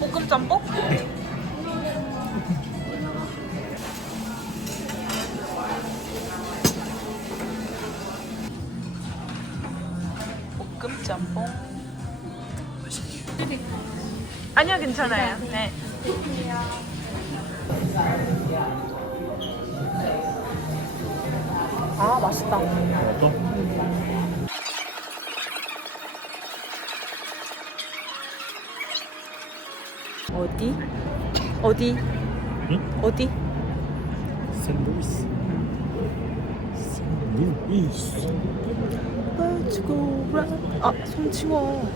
볶음 짬뽕? 볶음 짬뽕. 아니요, 괜찮아요. 네. 아, 맛있다. 어디? 어디? 응? 어디? 샌드위치. 샌드위치. Let's go right. 아, 손 치워.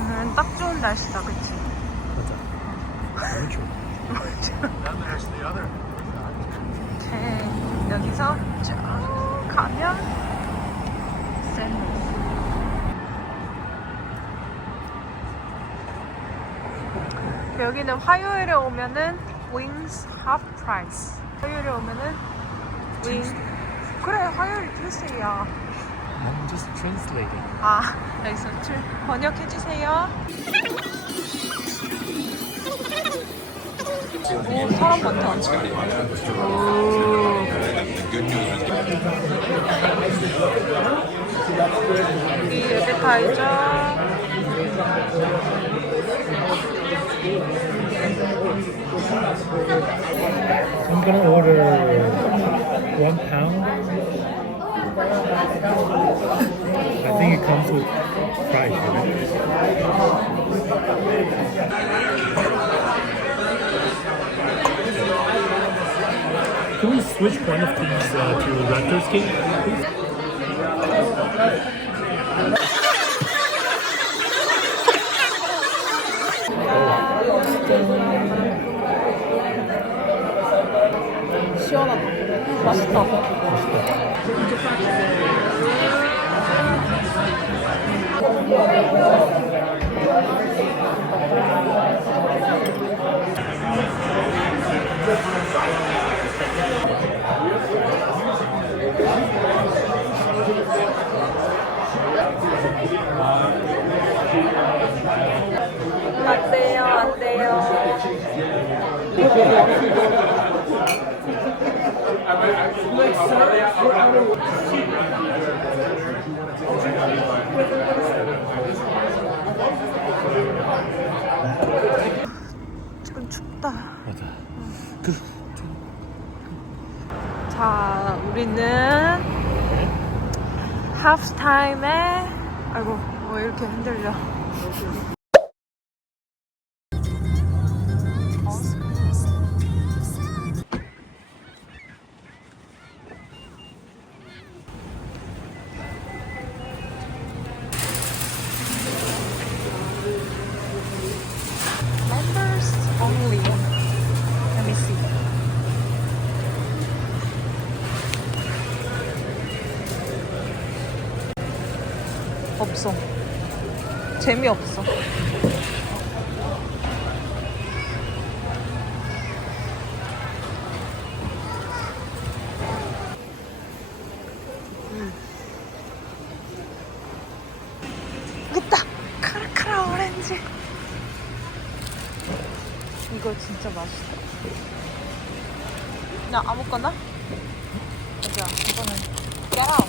오늘은 딱 좋은 날씨다, 그치? 맞아. 너무 좋아. 오케이. 여기서 쭉 가면 샌드위치. 여기는 화요일에 오면은 wings half price. 화요일에 오면은 wing. 그래, 화요일 Tuesday야. I'm just translating. 아, 여기서 번역해주세요. 오, 사람 많다. 오. 이 에피타이저. I'm gonna order 1 pound. I think it comes with fries, Can we switch one of these to Raptors cake, please? 시원하다. 맛있다. 안 돼요, 안 돼요. 지금 춥다. 맞아. 자, 우리는 하프타임에 아이고, 뭐 이렇게 흔들려. Members only. Let me see. 없어. 재미없어. 있다! 카라카라 오렌지. 이거 진짜 맛있다. 그냥 아무거나? 맞아, 이거는 Get out!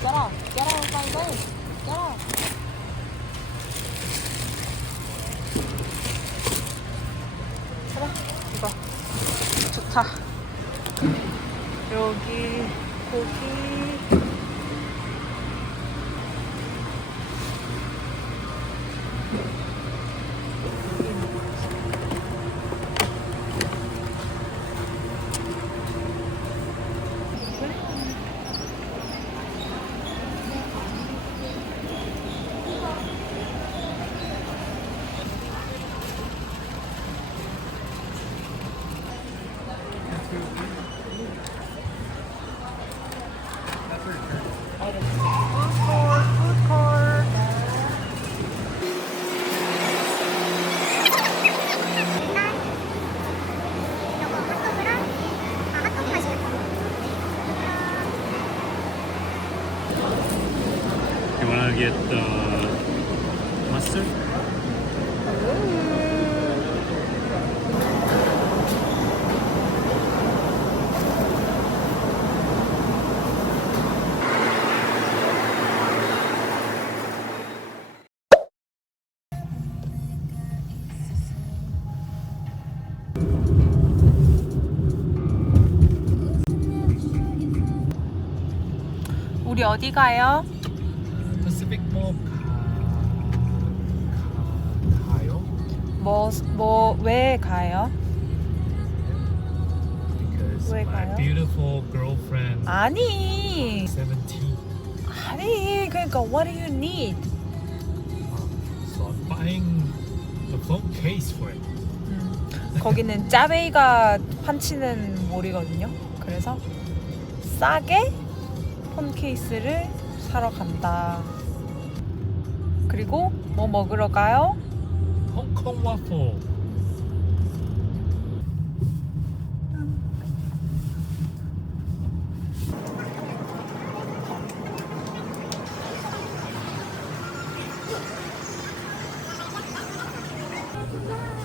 Get out! Get out of my way! Get out! 그래, 이거 좋다. 여기 고기. You wanna get the mustard? 우리 어디 가요? Pacific Mall 가요? 왜 가요? Because 왜 my 가요? beautiful girlfriend 아니 17. 아니 그러니까 what do you need? So I'm buying the phone case for it. 거기는 짜베이가 판치는 몰이거든요. 그래서 싸게 폰 케이스를 사러 간다. 그리고 뭐 먹으러 가요? Hong Kong waffle.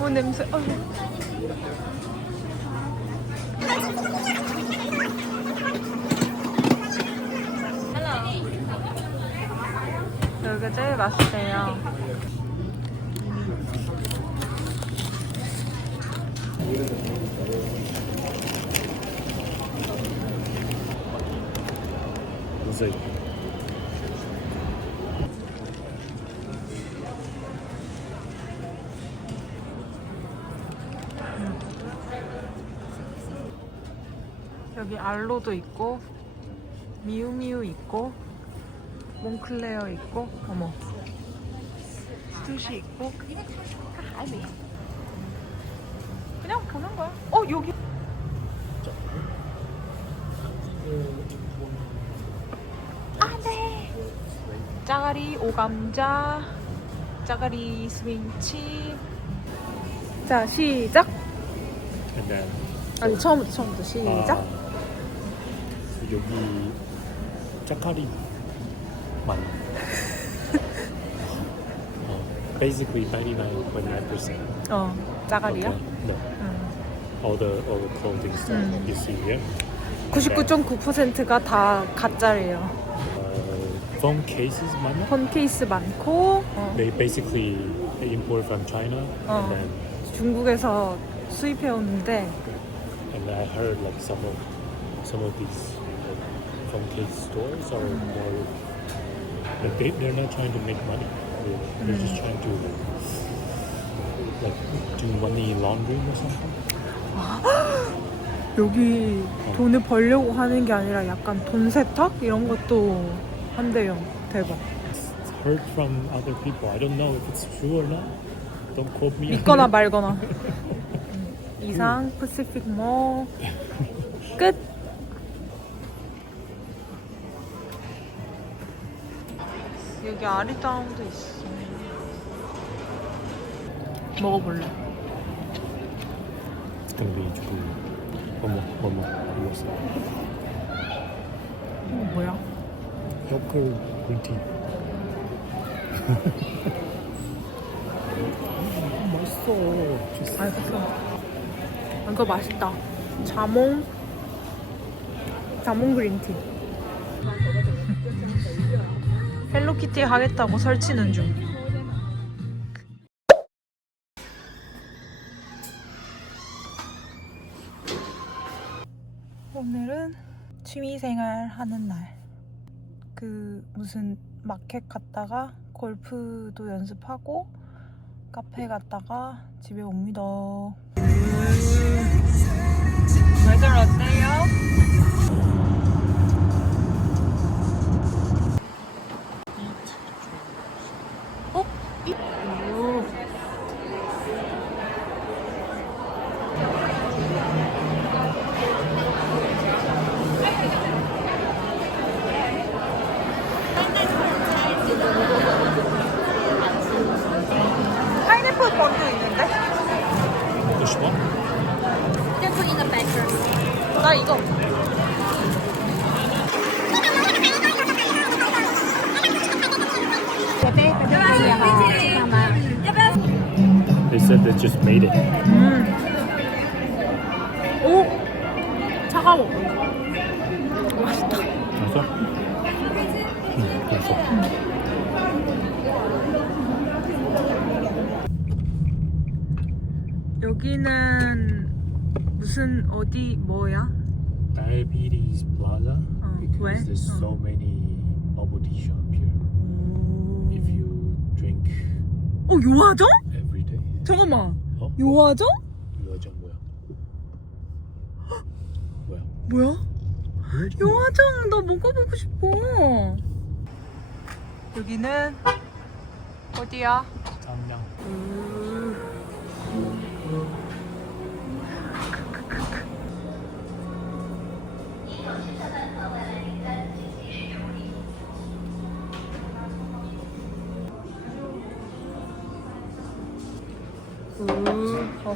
냄새. 여기가 제일 맛있대요. Mosaic. 여기 알로도 있고 미우미우 있고 몽클레어 있고 어머 스투시 있고 그냥 보는 거야. 여기 네. 짜가리 오감자 짜가리 스윙치. 자 시작. And then 아니 처음부터 시작. 여기 짜카리 많이. Basically 99.9%. 짜가리야? Okay. No. All the clothing stuff you see here. 99.9%가 다 가짜래요. Phone cases 많아? 폰 케이스 많고 They basically import from China and then 중국에서 수입해 오는데 and I heard like some of these like, phone case stores are more like they're not trying to make money. They're just trying to like do money laundering or something. 여기 돈을 벌려고 하는 게 아니라 약간 돈 세탁 이런 것도 한대요. 대박. Heard from other people. I don't know if it's true or not. Don't quote me. 믿거나 말거나. 이상 패시픽 몰 끝. 여기 아리따움도 있어. 먹어볼래? It's gonna be cool. One more. 이거 뭐야? Local green tea. 맛있어. 알겠어. 이거 맛있다. 자몽 그린티. 헬로키티 하겠다고 설치는 중. 오늘은 취미생활 하는 날. 무슨 마켓 갔다가 골프도 연습하고 카페 갔다가 집에 옵니다. 웨더 어때요? 파인애플 번도 있는데? 먹고 싶어? Just put in the bag first. 나 이거. said they just made it. 오! 차가워. 맛있다. 그래서? 그래서. 여기는 무슨 어디 뭐야? Diabetes Plaza. Because where? there's so many bubble tea shop here. If you drink 요화정? every day. 잠깐만. 어? 요화정? 요화정 뭐야? 뭐야? 뭐야? 요화정 나 먹어보고 싶어. 여기는 어디야? 짬냥.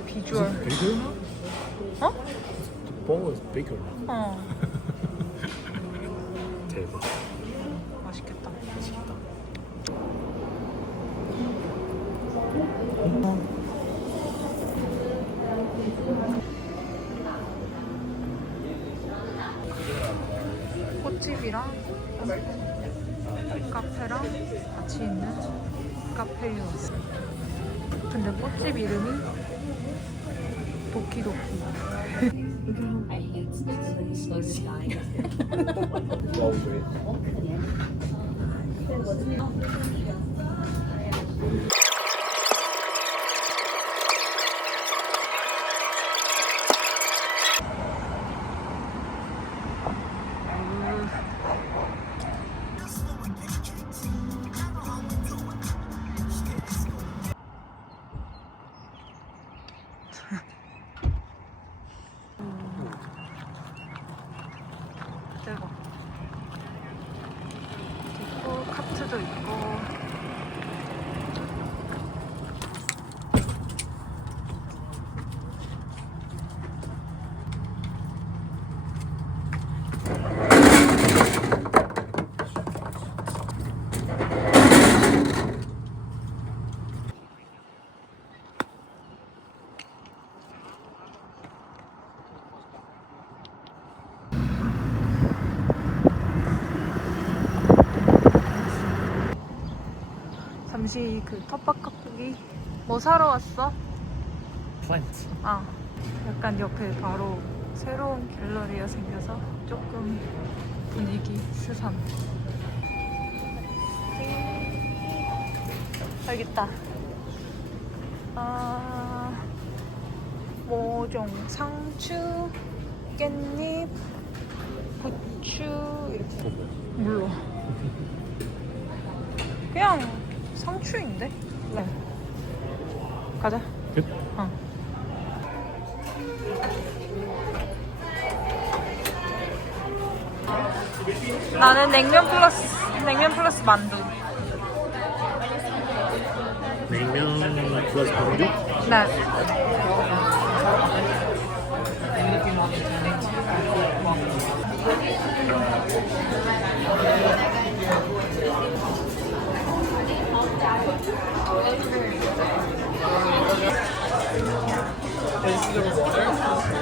비주얼. Bigger now? 어? The bowl is bigger now. 어. 대박. 맛있겠다. 맛있다. 꽃집이랑 카페랑 같이 있는 카페에 왔어요. 근데 꽃집 이름이 도키도키. 대박. 있고 카트도 있고. 잠시 그 텃밭가꾸기 뭐 사러 왔어? Plant. 아, 약간 옆에 바로 새로운 갤러리가 생겨서 조금 분위기 스산. 여기 있다. 모종, 상추, 깻잎, 부추 이렇게. 몰라. 그냥 상추인데? 네. 가자. 끝? 어. 나는 냉면 플러스 만두. 냉면 플러스 만두? 네.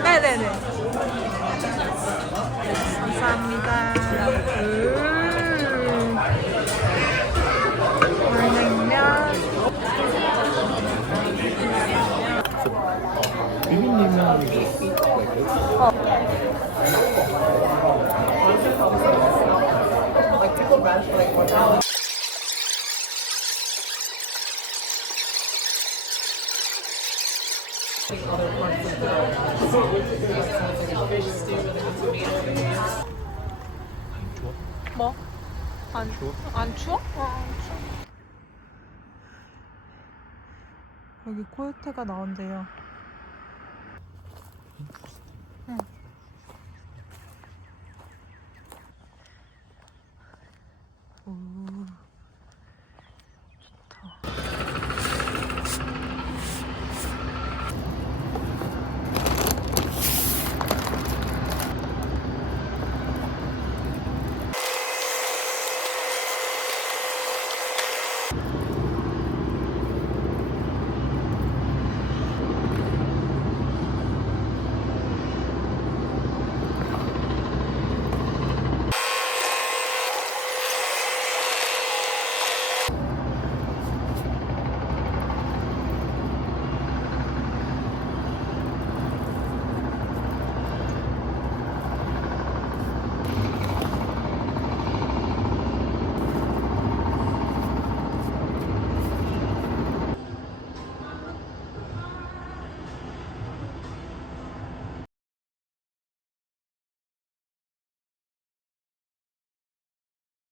네네네. 감사합니다. 물냉면. 비빔냉면. 뭐? 안 추워? 안 추워? 안 추워. 여기 코요테가 나온대요. 응.